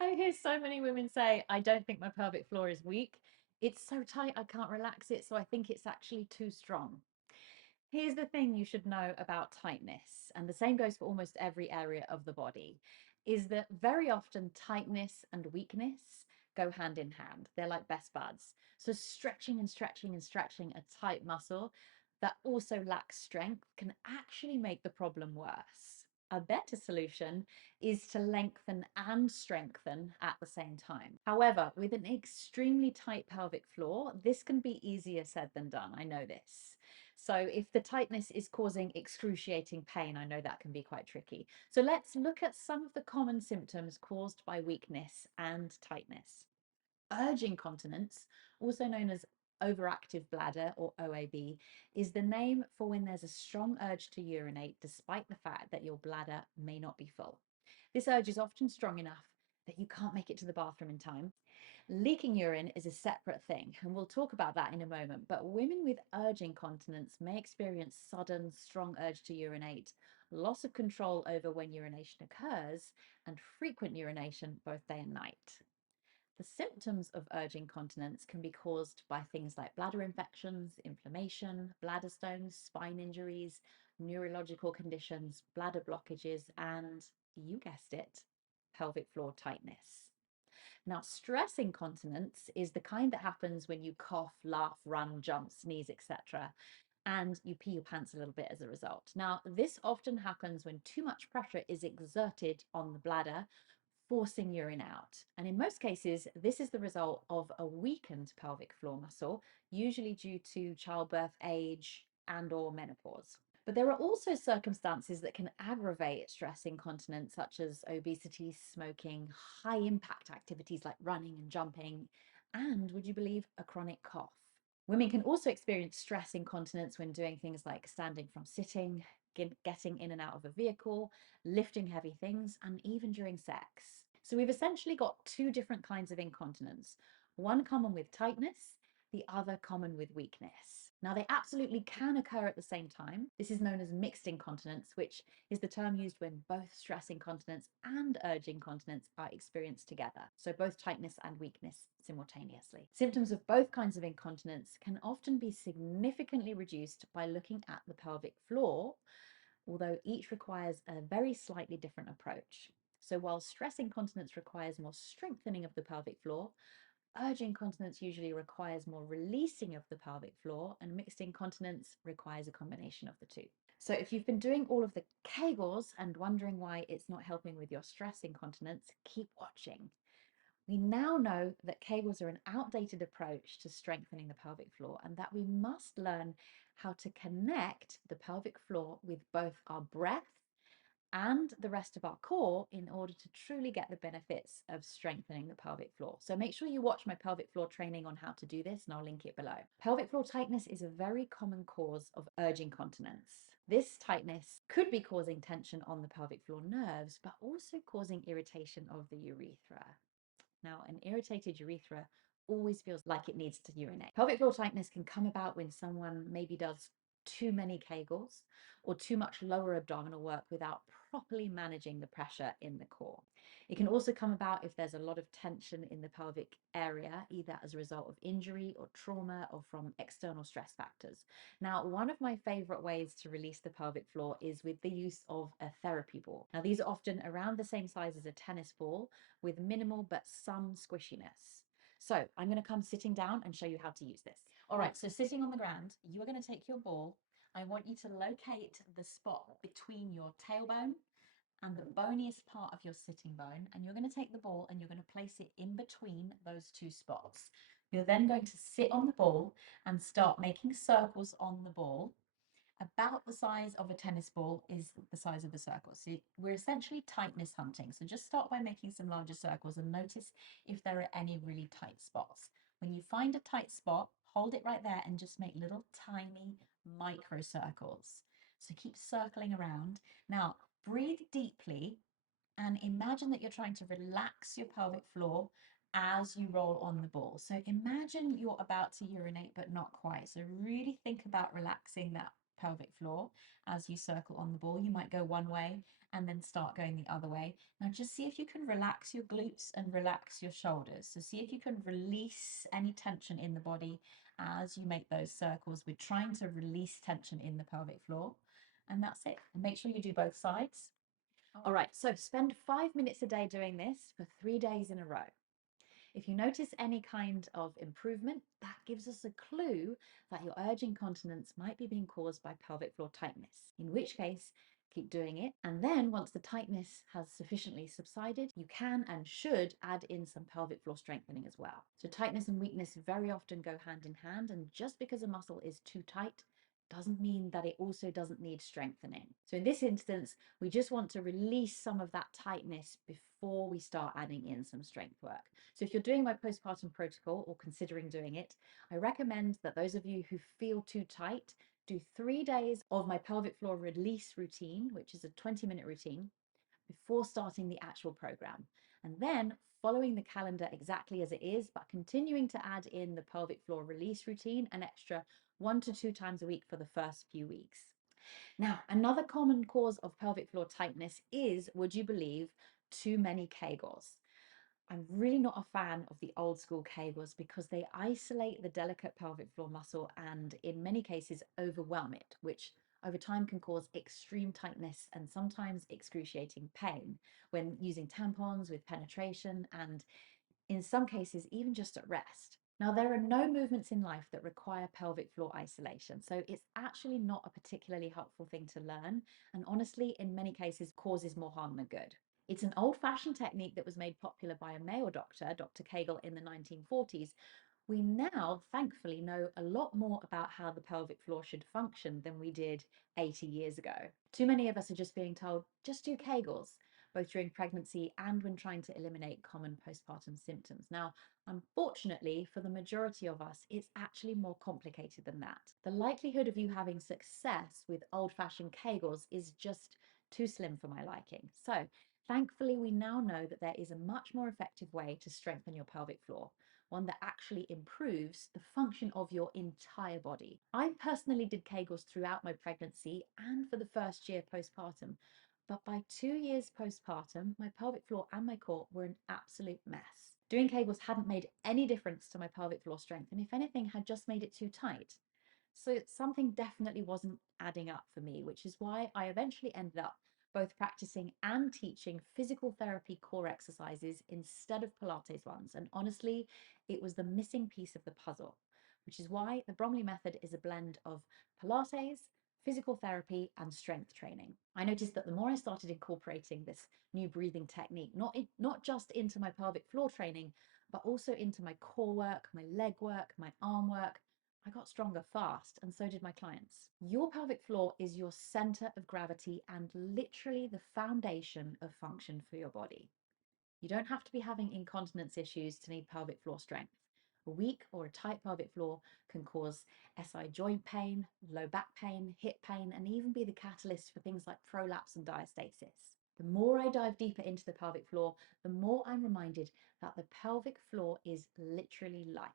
I hear so many women say, I don't think my pelvic floor is weak. It's so tight, I can't relax it. So I think it's actually too strong. Here's the thing you should know about tightness, and the same goes for almost every area of the body, is that very often tightness and weakness go hand in hand. They're like best buds. So stretching and stretching and stretching a tight muscle that also lacks strength can actually make the problem worse. A better solution is to lengthen and strengthen at the same time. However, with an extremely tight pelvic floor, this can be easier said than done. I know this. So if the tightness is causing excruciating pain, I know that can be quite tricky. So let's look at some of the common symptoms caused by weakness and tightness. Urge incontinence, also known as overactive bladder or OAB, is the name for when there's a strong urge to urinate despite the fact that your bladder may not be full. This urge is often strong enough that you can't make it to the bathroom in time. Leaking urine is a separate thing, and we'll talk about that in a moment. But women with urge incontinence may experience sudden, strong urge to urinate, loss of control over when urination occurs, and frequent urination both day and night. The symptoms of urge incontinence can be caused by things like bladder infections, inflammation, bladder stones, spine injuries, neurological conditions, bladder blockages, and you guessed it, pelvic floor tightness. Now, stress incontinence is the kind that happens when you cough, laugh, run, jump, sneeze, etc., and you pee your pants a little bit as a result. Now, this often happens when too much pressure is exerted on the bladder, forcing urine out. And in most cases, this is the result of a weakened pelvic floor muscle, usually due to childbirth age and/or menopause. But there are also circumstances that can aggravate stress incontinence, such as obesity, smoking, high impact activities like running and jumping, and would you believe a chronic cough? Women can also experience stress incontinence when doing things like standing from sitting, getting in and out of a vehicle, lifting heavy things, and even during sex. So we've essentially got two different kinds of incontinence, one common with tightness, the other common with weakness. Now, they absolutely can occur at the same time. This is known as mixed incontinence, which is the term used when both stress incontinence and urge incontinence are experienced together. So both tightness and weakness simultaneously. Symptoms of both kinds of incontinence can often be significantly reduced by looking at the pelvic floor, although each requires a very slightly different approach. So while stress incontinence requires more strengthening of the pelvic floor, urge incontinence usually requires more releasing of the pelvic floor, and mixed incontinence requires a combination of the two. So if you've been doing all of the Kegels and wondering why it's not helping with your stress incontinence, keep watching. We now know that Kegels are an outdated approach to strengthening the pelvic floor, and that we must learn how to connect the pelvic floor with both our breath and the rest of our core in order to truly get the benefits of strengthening the pelvic floor. So make sure you watch my pelvic floor training on how to do this, and I'll link it below. Pelvic floor tightness is a very common cause of urge incontinence. This tightness could be causing tension on the pelvic floor nerves, but also causing irritation of the urethra. Now, an irritated urethra always feels like it needs to urinate. Pelvic floor tightness can come about when someone maybe does too many Kegels or too much lower abdominal work without properly managing the pressure in the core. It can also come about if there's a lot of tension in the pelvic area, either as a result of injury or trauma or from external stress factors. Now, one of my favorite ways to release the pelvic floor is with the use of a therapy ball. Now, these are often around the same size as a tennis ball with minimal but some squishiness. So I'm going to come sitting down and show you how to use this. All right, so sitting on the ground, you are going to take your ball. I want you to locate the spot between your tailbone and the boniest part of your sitting bone, and you're going to take the ball and you're going to place it in between those two spots. You're then going to sit on the ball and start making circles on the ball. About the size of a tennis ball is the size of the circle. So we're essentially tightness hunting. So just start by making some larger circles and notice if there are any really tight spots. When you find a tight spot, hold it right there and just make little tiny micro circles. So keep circling around. Now, breathe deeply and imagine that you're trying to relax your pelvic floor as you roll on the ball. So imagine you're about to urinate, but not quite. So really think about relaxing that pelvic floor as you circle on the ball. You might go one way and then start going the other way. Now just see if you can relax your glutes and relax your shoulders. So see if you can release any tension in the body as you make those circles. We're trying to release tension in the pelvic floor, and that's it. And make sure you do both sides. All right, so spend 5 minutes a day doing this for 3 days in a row. If you notice any kind of improvement, that gives us a clue that your urge incontinence might be being caused by pelvic floor tightness, in which case, keep doing it. And then once the tightness has sufficiently subsided, you can and should add in some pelvic floor strengthening as well. So tightness and weakness very often go hand in hand, and just because a muscle is too tight doesn't mean that it also doesn't need strengthening. So in this instance, we just want to release some of that tightness before we start adding in some strength work. So if you're doing my postpartum protocol or considering doing it, I recommend that those of you who feel too tight do 3 days of my pelvic floor release routine, which is a 20-minute routine, before starting the actual program. And then following the calendar exactly as it is, but continuing to add in the pelvic floor release routine an extra 1 to 2 times a week for the first few weeks. Now, another common cause of pelvic floor tightness is, would you believe, too many Kegels. I'm really not a fan of the old school Kegels because they isolate the delicate pelvic floor muscle and in many cases overwhelm it, which over time can cause extreme tightness and sometimes excruciating pain when using tampons with penetration and in some cases even just at rest. Now, there are no movements in life that require pelvic floor isolation, so it's actually not a particularly helpful thing to learn, and honestly, in many cases, causes more harm than good. It's an old-fashioned technique that was made popular by a male doctor, Dr. Kegel, in the 1940s. We now, thankfully, know a lot more about how the pelvic floor should function than we did 80 years ago. Too many of us are just being told, just do Kegels, both during pregnancy and when trying to eliminate common postpartum symptoms. Now, unfortunately, for the majority of us, it's actually more complicated than that. The likelihood of you having success with old-fashioned Kegels is just too slim for my liking. So, thankfully, we now know that there is a much more effective way to strengthen your pelvic floor, one that actually improves the function of your entire body. I personally did Kegels throughout my pregnancy and for the first year postpartum, but by 2 years postpartum, my pelvic floor and my core were an absolute mess. Doing Kegels hadn't made any difference to my pelvic floor strength, and if anything, had just made it too tight. So something definitely wasn't adding up for me, which is why I eventually ended up both practicing and teaching physical therapy core exercises instead of Pilates ones. And honestly, it was the missing piece of the puzzle, which is why the Bromley method is a blend of Pilates, physical therapy, and strength training. I noticed that the more I started incorporating this new breathing technique, not just into my pelvic floor training, but also into my core work, my leg work, my arm work, I got stronger fast, and so did my clients. Your pelvic floor is your center of gravity and literally the foundation of function for your body. You don't have to be having incontinence issues to need pelvic floor strength. A weak or a tight pelvic floor can cause SI joint pain, low back pain, hip pain, and even be the catalyst for things like prolapse and diastasis. The more I dive deeper into the pelvic floor, the more I'm reminded that the pelvic floor is literally life.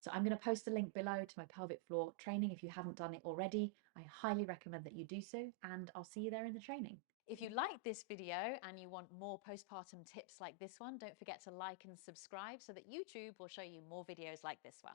So I'm going to post a link below to my pelvic floor training if you haven't done it already. I highly recommend that you do so, and I'll see you there in the training. If you like this video and you want more postpartum tips like this one, don't forget to like and subscribe so that YouTube will show you more videos like this one.